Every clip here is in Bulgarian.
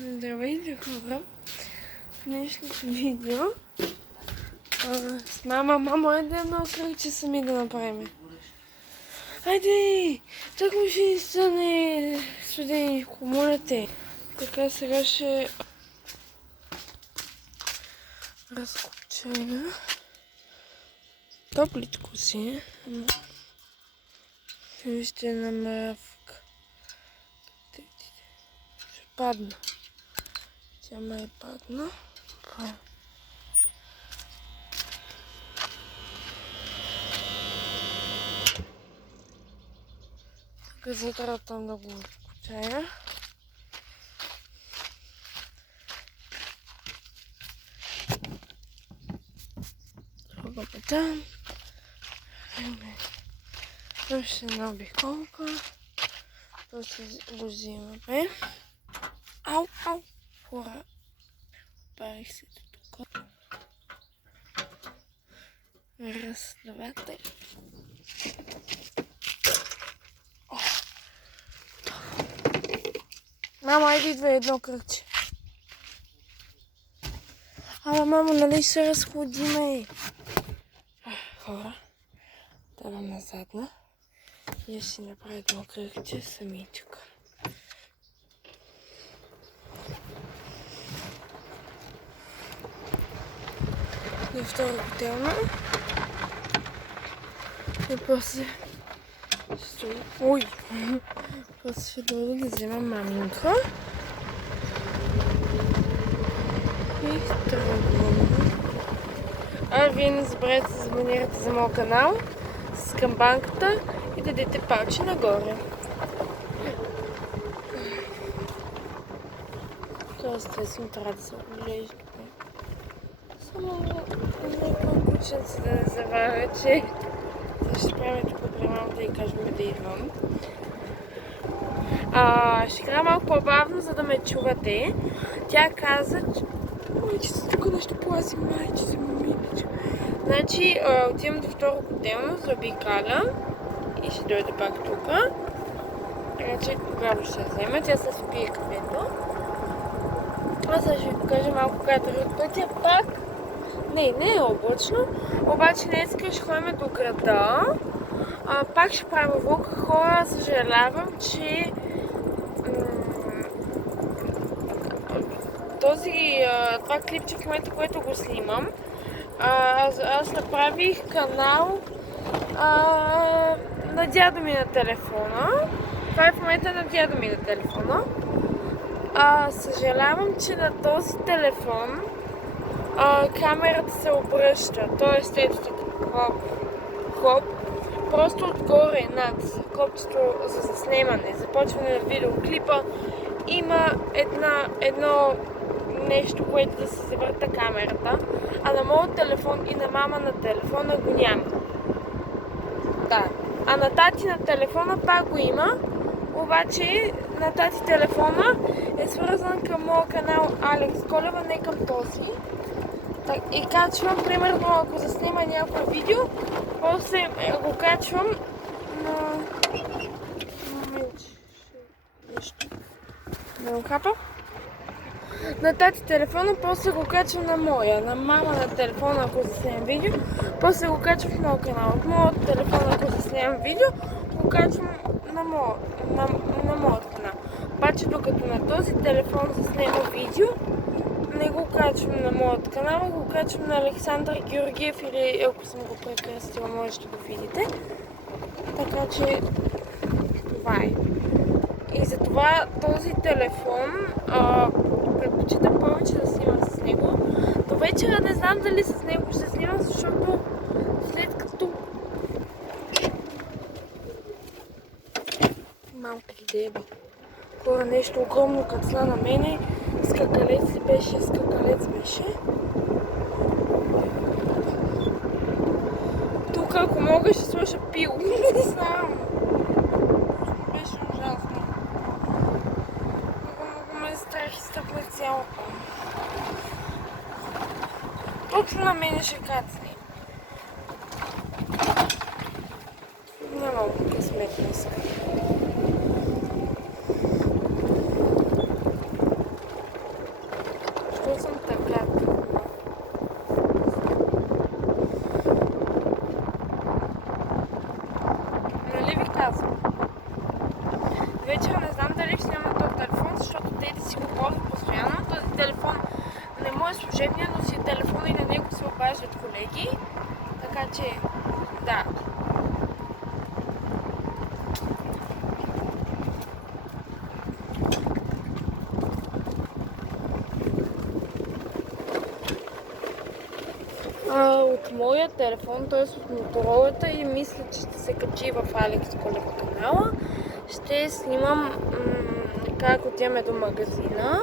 Здравейте, хора! В днешното видео с мама, айде едно кръгче сами да направим. Айде! Так му ще стане студени, моля те. Така сега ще разкопчая. Топличко си. Вижте на мравка. Ще падна. Тя ме е падна. Тук затратам да го разкопчая. Слагаме там. Още една обиколка. После го взимаме. Ау! Хора! Парих се до тук. Раз, два, три. Мама, айде идва едно кръгче. Ама, мамо, нали се разходиме? Хора, давам назадна и ще си направя едно кръгче самичка. И второ котелно. И после ще... Ой! После ще дойда да взема маминка. И тръгвам. Вие не забравяйте да се абонирате за моят канал с камбанката и да дадете палче нагоре. Това естествено трябва да се оглежда. Само някакво кученце да не забравя, че ще правим тук при мамата и кажем да идвам. Ще кажа малко по-бавно, за да ме чувате. Тя каза, че... Ой, че се тук нещо пласи, майче се момиче. Значи, отивам до второ котелно, заобикаля и ще дойде пак тук. Така че кога ще я взема, тя се спие кафето. Аз сега ще ви покажа малко кадри от пътя пак. Не е облачно, обаче днес ще ходим до града. Пак ще правим влог. Хора, съжалявам, че това клипче в момента, което го снимам, аз направих канал на дядо ми на телефона. Това е в момента на дядо ми на телефона. Съжалявам, че на този телефон камерата се обръща. Тоест, ето така, хоп, просто отгоре над копчето за заснемане, започване на видеоклипа, има едно нещо, което да се завърта камерата, а на моят телефон и на мама на телефона го няма. Да. А на тати на телефона пак го има, обаче на тати телефона е свързан към моят канал Алекс Колева, не към този. И качвам, примерно, ако заснима някакво видео, после го качвам на... Нещо. Да го хапа. На тати телефона, после го качвам на моя. На мама на телефона, ако заснемам видео, после го качвам в моят канал. От моят телефон, ако заснемам видео, го качвам на моят канал. Обаче, докато на този телефон заснема видео, не го качвам на моят канал, го качвам на Александър Георгиев или ако съм го прекръстила, може да го видите. Така че това е. И затова този телефон предпочитам повече да снимам с него. До вечера не знам дали с него ще снимам, защото след като... Малко деба. Хора, нещо огромно кацна на мене. Скакалец ли беше? Скакалец беше. Тук, ако мога, ще сложа пил. Не знам. Беше ужасно. Много ме страх и стъпна цялото. Точно на мене ще кацне. Нямам късмет днеска. съм така. Нали ви казвам? Вечер не знам дали ще няма този телефон, защото те да си го ползват постоянно. Този телефон не му е служебния, но си е телефон и на него се обаждат колеги. Така че, да. От моя телефон, т.е. от моторолата и мисля, че ще се качи в Алекс Колева канала. Ще снимам как отиваме до магазина.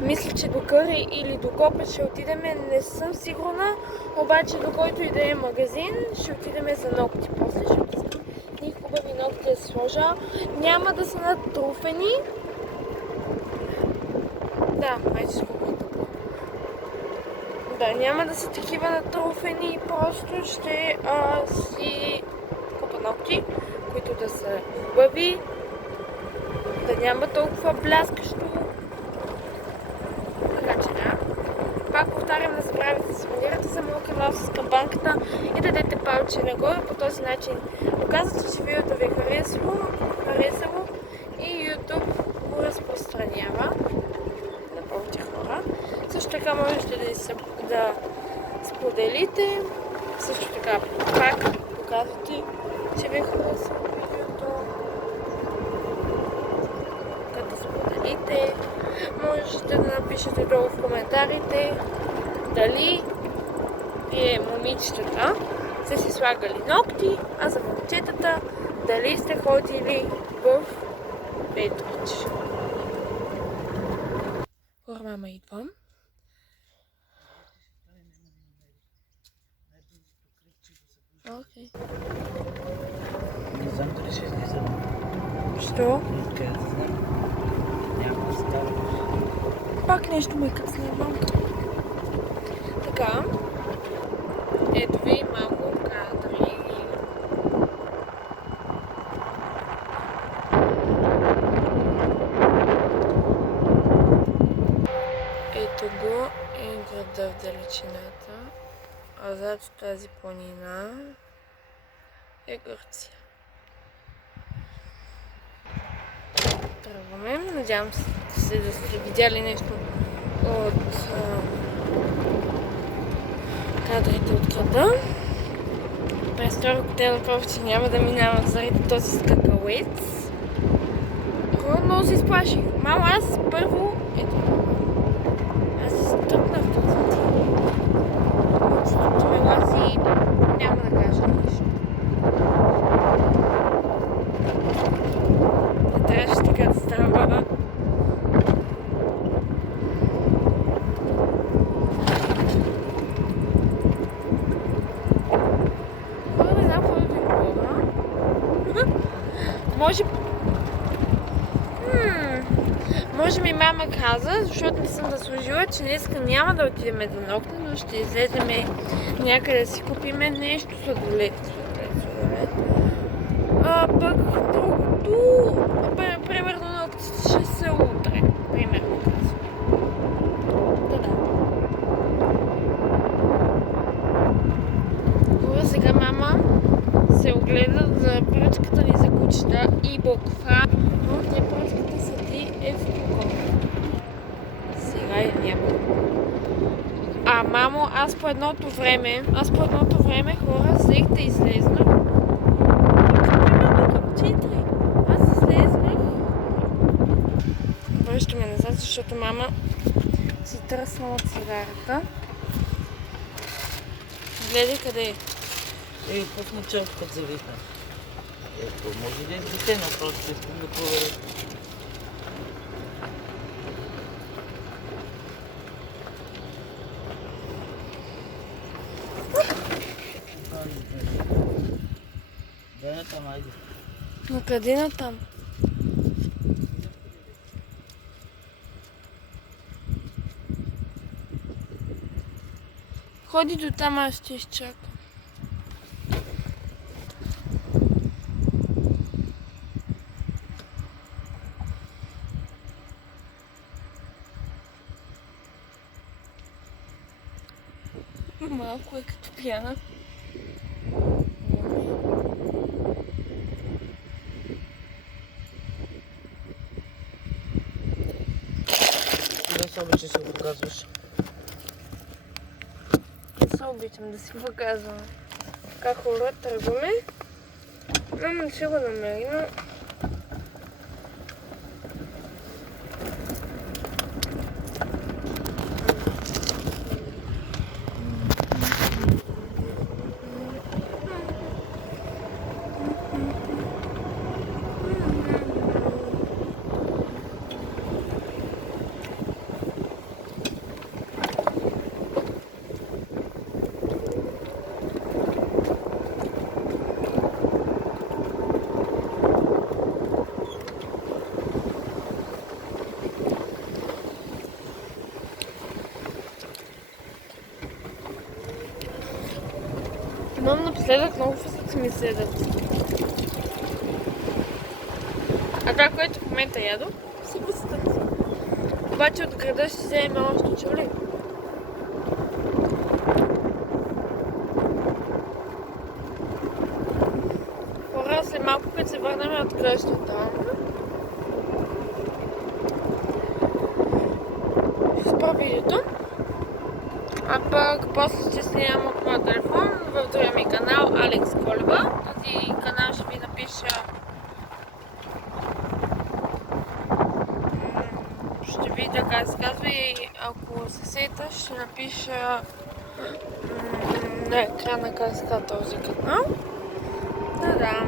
Мисля, че до Къри или до Копа ще отидем, не съм сигурна, обаче до който и да е магазин, ще отидем за ногти. После ще искам и хубави ногти да сложа. Няма да са натруфени. Да, майче с да, няма да са такива натруфени, просто ще си купа ногти, които да са хубави, да няма толкова бляскащо. Така че да. Пак повтарям, не забравяйте да се абонирате за моя канал с камбанката и да дадете палче нагоре. По този начин доказвате, че видеото ви е харесало и YouTube го разпространява на повече хора. Също така можете да споделите. Също така пак показвате, че ви харесва видеото. Като споделите, можете да напишете долу в коментарите дали вие, момичетата, сте си слагали ногти, а за момчетата дали сте ходили в Петрич. Хора, мама идва. Окей. Не знам дали ще излизам. Що? Откъде да знам? Няма да става. Пак нещо ме късне, мамка. Така. Ето ви малко кадри. Ето го и града в далечината. А зад тази планина е Гърция. Тръгваме. Надявам се да сте видяли нещо от кадрите от града. През втора котела повече няма да минавам заради този скакалец. Много се изплаших. Мамо, аз първо... Ето. Аз се стъпнах този ти. Момчето ме лази, няма да кажа нищо. Не трябваше така да става. Не знам какво да ви говоря. Може ми мама каза, защото не съм да служила, че днеска няма да отидем до ногти, но ще излезем някъде да си купим нещо сладолет. Пък другото, примерно ногтите ще са утре. Примерно казвам. Да. Хора, сега мама се огледа за поръчката ни за кучета и бокфа, но те поръчката са ти е в Кокол. Сега я няма. Мамо, аз по едното време, хора, взех да излезнах. Примерно към 4. Аз излезнах. Връщаме назад, защото мама си тръснала цигарата. Гледай къде е. Пусна челката за вита. Ето, може да е сгътено, просто искам да проверя. Дай на там, айде. Но къде на там? Ходи до там, аз ще изчакам. Малко е като пяна. Да се обичаш да го показваш. Не се обичам да си показвам. Така хора, тръгваме. Мама ще го намери, но... Мам, напоследък много фасъци ми седат. А това, което в момента ядо, си фасъци. Обаче от града ще вземе още чули. Хора, след малко, като се върнем от къщата, ще спра видеото. А пък после ще снимам от моя телефон в другия ми канал Алекс Колева. Този канал ще ви напиша... Ще видя как се казва и ако се сета ще напиша на екрана как се казва този канал. Да.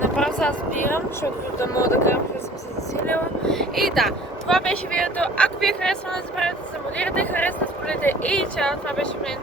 Направо сега спирам, защото да мога да карам, защото съм се засилила. И да, това беше видеото. Ако ви е харесало, не забравяйте да се абонирате, харесате, споделите и чао. Това беше мен.